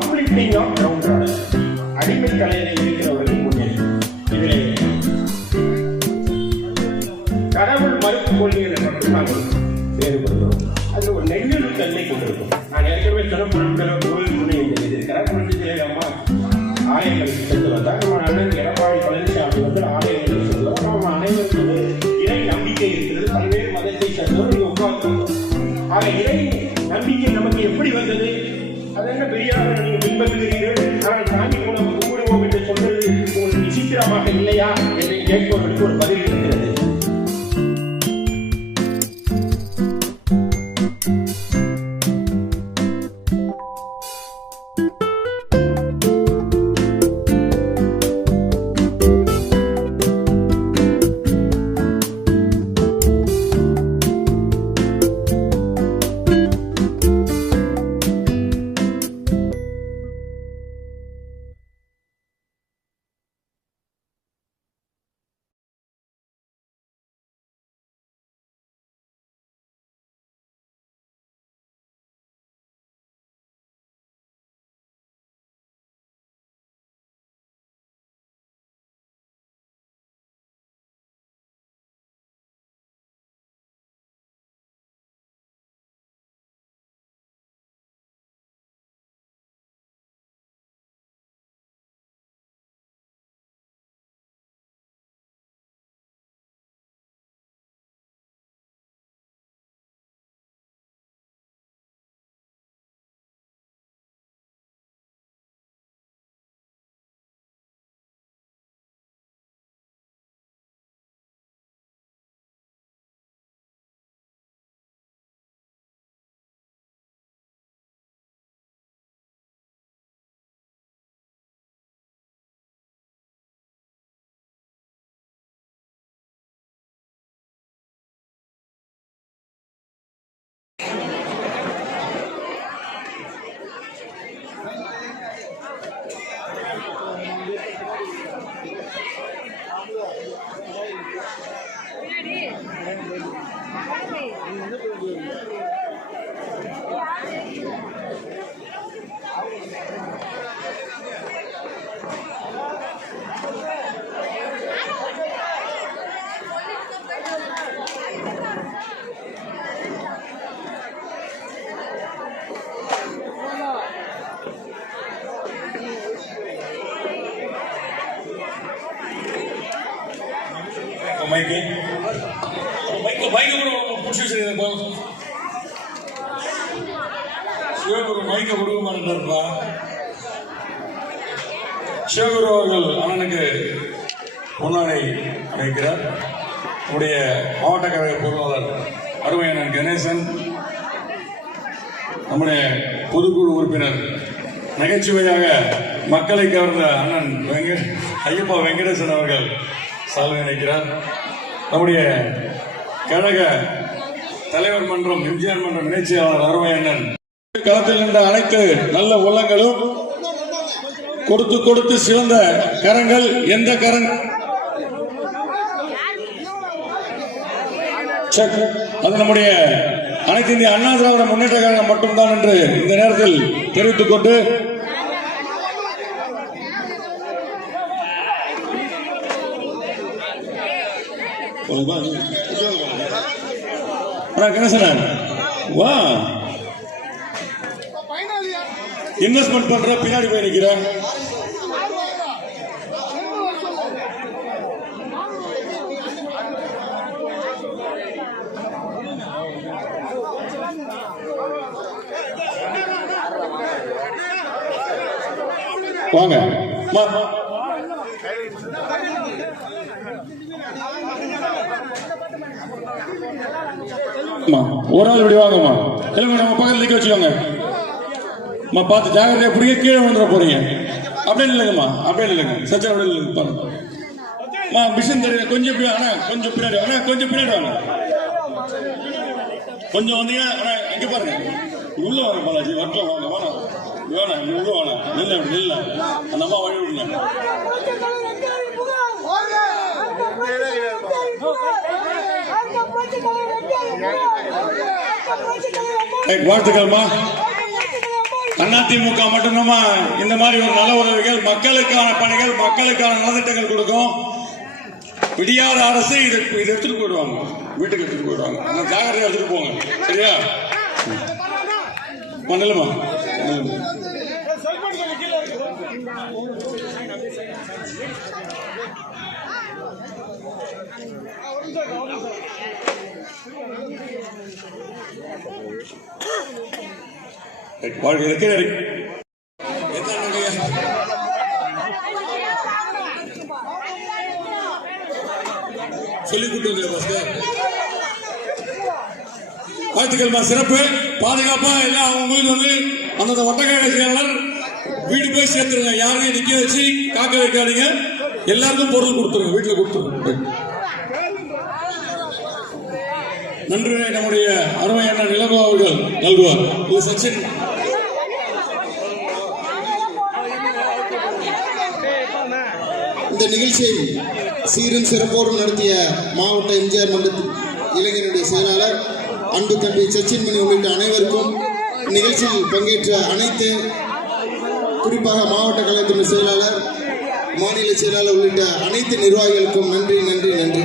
uplifting of downtrodden. அடிமை கலையை இருக்கிறவர்கள் முன்னேற்றம். இதிலே கடவுள் மறுப்பு கொள்கைகளை மட்டும் நாங்கள் வேறுபடுகிறோம். அது ஒரு நெகிழ்வு தன்மை கொண்டிருக்கும். நான் ஏற்கனவே சிறப்புற கோயில் துணை எழுதியிருக்கிறேன். குழந்தைகளே அம்மா ஆலயங்களுக்கு சென்று வந்தால் நம்ம அண்ணன் எடப்பாடி பழனிசாமி வந்து ஆலயங்களுக்கு செல்வோம். நம்ம அனைவருக்கும் இறை நம்பிக்கை இருக்கிறது. பல்வேறு மதத்தை சேர்ந்தவர் இங்கே உருவாக்கும். ஆக இறை நம்பிக்கை நமக்கு எப்படி வந்தது? அது என்ன பெரியார் நீங்கள் பின்பற்றுகிறீர்கள், ஆனால் சாமி நமக்கு கூடுவோம் என்று சொல்வது உங்களுக்கு விசித்திரமாக இல்லையா என்று கேட்பவர்களுக்கு ஒரு பதில் இருக்கிறது. சிவகுரு அவர்கள் அண்ணனுக்கு முன்னாடி வைக்கிறார். நம்முடைய மாவட்ட கழக பொருளாளர் அருமையண்ணன் கணேசன், நம்முடைய பொதுக்குழு உறுப்பினர் நகைச்சுவையாக மக்களை கவர்ந்த அண்ணன் ஐயப்பா வெங்கடேசன் அவர்கள் சால்வை இணைக்கிறார். நம்முடைய கழக தலைவர் மன்றம் எம்ஜிஆர் மன்றம் இணைச்சியாளர் அருமையண்ணன் களத்தில் நின்ற அனைத்து நல்ல உள்ளங்களும் கொடுத்து கொடுத்து சிறந்த கரங்கள் எந்த கரங்கள் அது நம்முடைய அனைத்து இந்திய அண்ணா திராவிட முன்னேற்ற கழகம் மட்டும்தான் என்று இந்த நேரத்தில் தெரிவித்துக் கொண்டு கணேசன் வா இன்வெஸ்ட்மெண்ட் பண்ற பின்னாடி போய் நிக்கிறேன். வாங்க ஒரு ஆள் இப்படி வாங்கம்மா. நம்ம பக்கத்தில் நிக்க வச்சுக்கோங்க. பார்த்து ஜாகிரதையா பிடிக்க, கீழே வந்துட போறீங்க. அப்படியே இல்லைங்கம்மா, அப்படியே இல்லைங்க சச்சா, அப்படியே இல்லைங்க. மிஷின் தெரியல, கொஞ்சம் கொஞ்சம் பின்னாடி வாங்க, கொஞ்சம் பின்னாடி வாங்க, கொஞ்சம் வந்தீங்கன்னா. இங்க பாருங்க, உள்ள வாங்க பாலாஜி, வரட்டும் வாங்க, வேணாம் வேணாம், இங்க உள்ள வேணாம், நில்ல அப்படி நில்ல, அந்த அம்மா வழி விடுங்க. வாழ்த்துக்கள்மா. அதிமுக மட்டும்தாமா இந்த மாதிரி ஒரு நல்ல உதவிகள், மக்களுக்கான பணிகள், மக்களுக்கான நலத்திட்டங்கள் கொடுக்கும். விடியாத அரசு இதை எடுத்துட்டு போயிடுவாங்க, வீட்டுக்கு எடுத்துட்டு போயிடுவாங்க. அந்த ஜாகிரதையா எடுத்துட்டு போங்க, சரியா? மண்டலமா வாழ்க்கை இருக்கிற சொல்லிக் கொடுத்து வாழ்த்துக்கள்மா. சிறப்பு பாதுகாப்பா எல்லாம் அவங்களுக்கு வந்து அந்தந்த ஒட்டக்கார செயலாளர் வீடு போய் சேர்த்துருங்க. யாரையும் நிக்க வச்சு காக்க வைக்காதீங்க. எல்லாருக்கும் பொருள் கொடுத்துருங்க, வீட்டுல கொடுத்துருங்க. நன்றி. நம்முடைய அருமையான நிலவு அவர்கள் நல்குவார். இது சச்சின். இந்த நிகழ்ச்சியை சீரும் சிறப்போடும் நடத்திய மாவட்ட எம்ஜிஆர் மன்ற இளைஞருடைய செயலாளர் அன்பு தம்பி சச்சின் மணி உள்ளிட்ட அனைவருக்கும், நிகழ்ச்சியில் பங்கேற்ற அனைத்து, குறிப்பாக மாவட்ட கலைத்துறை செயலாளர், மாநில செயலாளர் உள்ளிட்ட அனைத்து நிர்வாகிகளுக்கும் நன்றி நன்றி நன்றி.